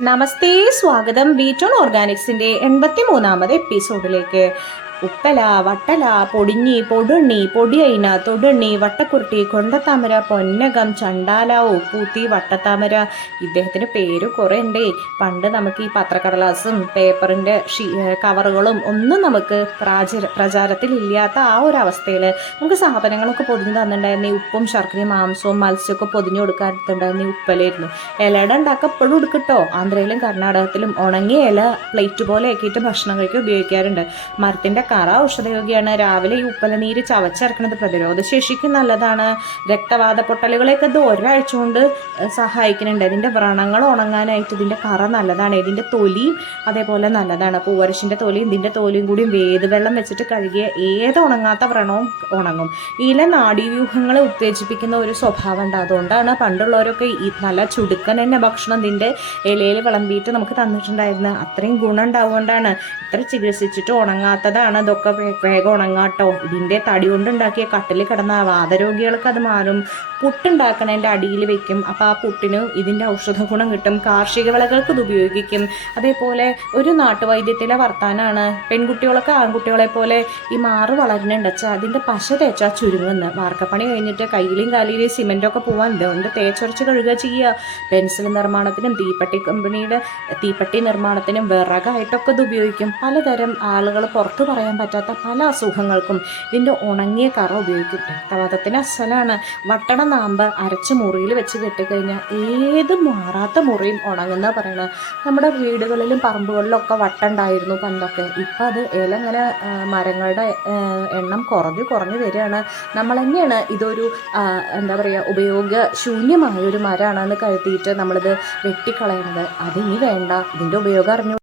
നമസ്തേ സ്വാഗതം. ബീറ്റോൺ ഓർഗാനിക്സിന്റെ എൺപത്തി മൂന്നാമത് എപ്പിസോഡിലേക്ക്. ഉപ്പല വട്ടല പൊടിഞ്ഞി പൊടുണ്ണി പൊടിയൈന തൊടുണ്ണി വട്ടക്കുരുട്ടി കൊണ്ടത്താമര പൊന്നകം ചണ്ടാല ഉപ്പൂത്തി വട്ടത്താമര. ഇദ്ദേഹത്തിന് പേര് കുറേ ഉണ്ടേ പണ്ട് നമുക്ക് ഈ പത്രക്കടലാസും പേപ്പറിന്റെ കവറുകളും ഒന്നും നമുക്ക് പ്രാചര പ്രചാരത്തിലില്ലാത്ത ആ ഒരു അവസ്ഥയിൽ നമുക്ക് സാധനങ്ങളൊക്കെ പൊതിഞ്ഞ് തന്നിട്ടുണ്ടായിരുന്നു. ഉപ്പും ശർക്കരയും മാംസവും മത്സ്യമൊക്കെ പൊതിഞ്ഞു കൊടുക്കാറുണ്ടായിരുന്നു ഉപ്പലായിരുന്നു. ഇലയുടെ ഉണ്ടാക്കുക എപ്പോഴും എടുക്കട്ടോ ആന്ധ്രയിലും കർണാടകത്തിലും ഉണങ്ങിയ ഇല പ്ലേറ്റ് പോലെ ആക്കിയിട്ട് ഭക്ഷണം കഴിക്കാൻ ഉപയോഗിക്കാറുണ്ട്. മരത്തിന്റെ കറ ഔഷധയോഗിയാണ് രാവിലെ ഈ ഉപ്പലനീര് ചവച്ചിറക്കുന്നത് പ്രതിരോധ ശേഷിക്ക് നല്ലതാണ്. രക്തവാത പൊട്ടലുകളെയൊക്കെ ഇത് ഒരാഴ്ച കൊണ്ട് സഹായിക്കുന്നുണ്ട്. ഇതിന്റെ വ്രണങ്ങൾ ഉണങ്ങാനായിട്ട് ഇതിന്റെ കറ നല്ലതാണ്. ഇതിന്റെ തൊലിയും അതേപോലെ നല്ലതാണ്. പൂവരശിന്റെ തൊലിയും ഇതിന്റെ തൊലിയും കൂടി വേതുവെള്ളം വെച്ചിട്ട് കഴുകിയ ഏത് ഉണങ്ങാത്ത വ്രണവും ഉണങ്ങും. ഇല നാഡീവ്യൂഹങ്ങളെ ഉത്തേജിപ്പിക്കുന്ന ഒരു സ്വഭാവം ഉണ്ട്. അതുകൊണ്ടാണ് പണ്ടുള്ളവരൊക്കെ ഈ നല്ല ചുടുക്കൻ തന്നെ ഭക്ഷണം ഇതിന്റെ ഇലയിൽ വിളമ്പിയിട്ട് നമുക്ക് തന്നിട്ടുണ്ടായിരുന്നത്. അത്രയും ഗുണം ഉണ്ടാവുകൊണ്ടാണ് ഇത്ര ചികിത്സിച്ചിട്ട് ഉണങ്ങാത്തതാണ്. ഇതൊക്കെ അതൊക്കെ വേഗം ഉണങ്ങാട്ടോ. ഇതിന്റെ തടി കൊണ്ടുണ്ടാക്കിയ കട്ടിൽ കിടന്ന വാതരോഗികൾക്ക് അത് മാറും. പുട്ടുണ്ടാക്കണതിന്റെ അടിയിൽ വെക്കും. അപ്പോൾ ആ പുട്ടിന് ഇതിന്റെ ഔഷധ ഗുണം കിട്ടും. കാർഷിക വിളകൾക്ക് ഇത് ഉപയോഗിക്കും. അതേപോലെ ഒരു നാട്ടുവൈദ്യത്തിലെ വർത്താനാണ്. പെൺകുട്ടികളൊക്കെ ആൺകുട്ടികളെ പോലെ ഈ മാറ് വളരുന്നുണ്ട്. വെച്ചാൽ അതിന്റെ പശ തേച്ചാൽ ചുരുങ്ങുന്നു. വാർക്കപ്പണി കഴിഞ്ഞിട്ട് കയ്യിലും കാലിലും സിമെന്റൊക്കെ പോകാൻ ഇതുകൊണ്ട് തേച്ചൊരച്ച് കഴുകുക ചെയ്യുക പെൻസിൽ നിർമ്മാണത്തിനും തീപ്പെട്ടി കമ്പനിയുടെ തീപ്പെട്ടി നിർമ്മാണത്തിനും വിറകായിട്ടൊക്കെ ഇത് ഉപയോഗിക്കും. പലതരം ആളുകൾ പുറത്തു പറയാൻ പറ്റാത്ത പല അസുഖങ്ങൾക്കും ഇതിന്റെ ഉണങ്ങിയ കറ ഉപയോഗിക്കും രക്തവാതത്തിന് അസലാണ്. വട്ടണ നാമ്പ് അരച്ച് മുറിയിൽ വെച്ച് കെട്ടിക്കഴിഞ്ഞാൽ ഏത് മാറാത്ത മുറിയും ഉണങ്ങുന്ന പറയണത് നമ്മുടെ വീടുകളിലും പറമ്പുകളിലും ഒക്കെ വട്ടുണ്ടായിരുന്നു പണ്ടൊക്കെ. ഇപ്പം അത് ഇല ഇങ്ങനെ മരങ്ങളുടെ എണ്ണം കുറഞ്ഞു കുറഞ്ഞു വരികയാണ്. നമ്മൾ തന്നെയാണ് ഇതൊരു എന്താ പറയുക ഉപയോഗശൂന്യമായ ഒരു മരമാണെന്ന് കരുതിയിട്ട് നമ്മളിത് വെട്ടിക്കളയണത്. അതിനി വേണ്ട. ഇതിന്റെ ഉപയോഗം അറിഞ്ഞു